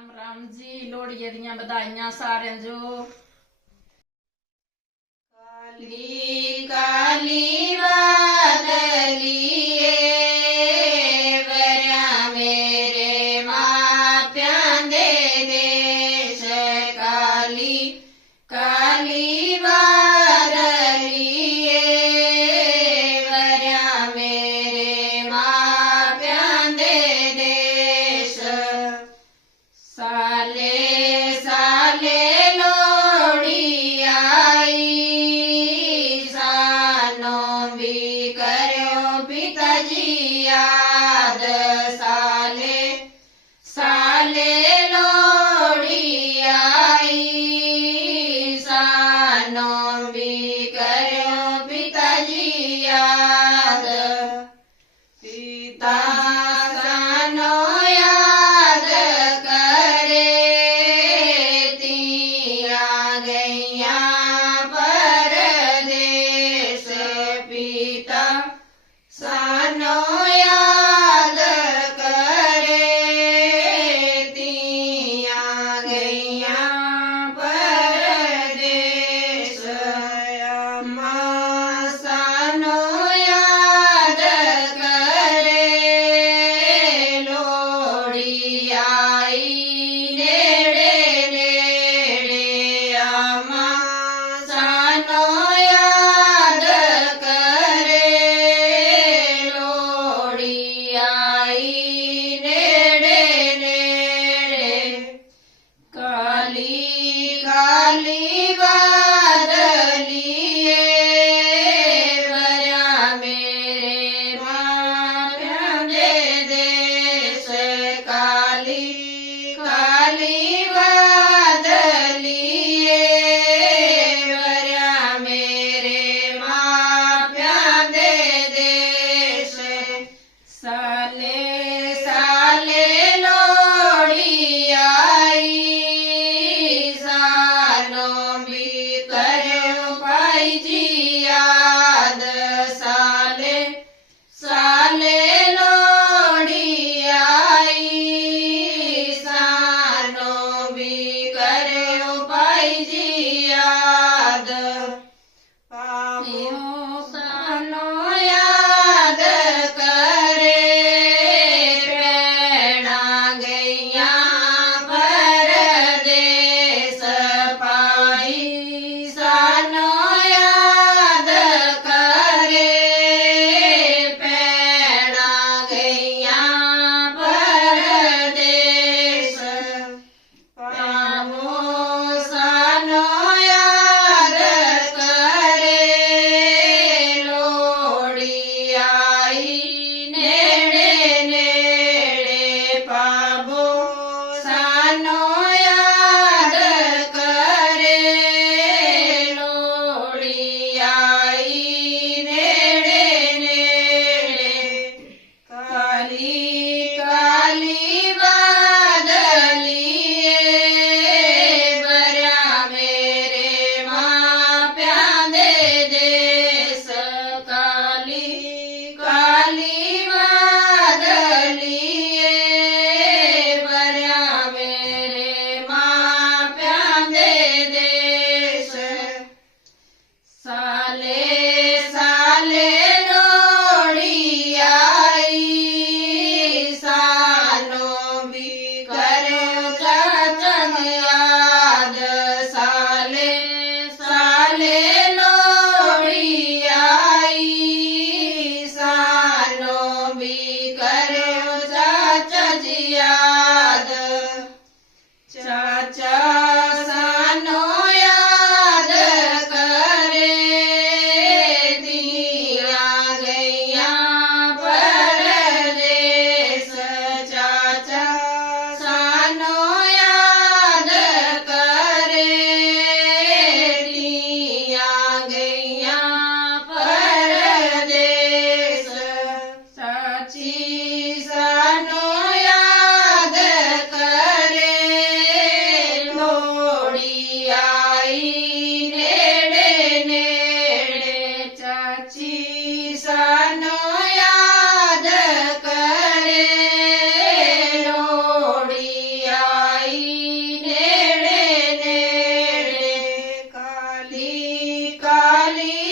राम राम जी। लोहड़िये दियां बधाइयां सारे जो। काली काली वादलिए वरया मेरे माप्यां दे देश। काली काली वादलिए वरया मेरे माप्यां दे देश। साले साले लोहड़ी आई सानो भी करयो पिताजी याद। साले साले लोहड़ी आई सानो भी करयो पिताजी याद। पिता सानो याद करे तिया गैया परदेश। पिता सानो याद करे तिया गैया परदेश। मां सानो याद करे लोहड़ी आई नेड़े नेड़े। मां सानो याद करे लोहड़ी आई नेड़े नेड़े। काली काली वादलिए वरया मेरे माप्यां दे देश। काली काली वादलिए वरया मेरे माप्यां दे देश। साले साले लोहड़ी आई सानो भी करयो भाई जी याद। साले साले लोहड़ी आई ਵਾਲੀ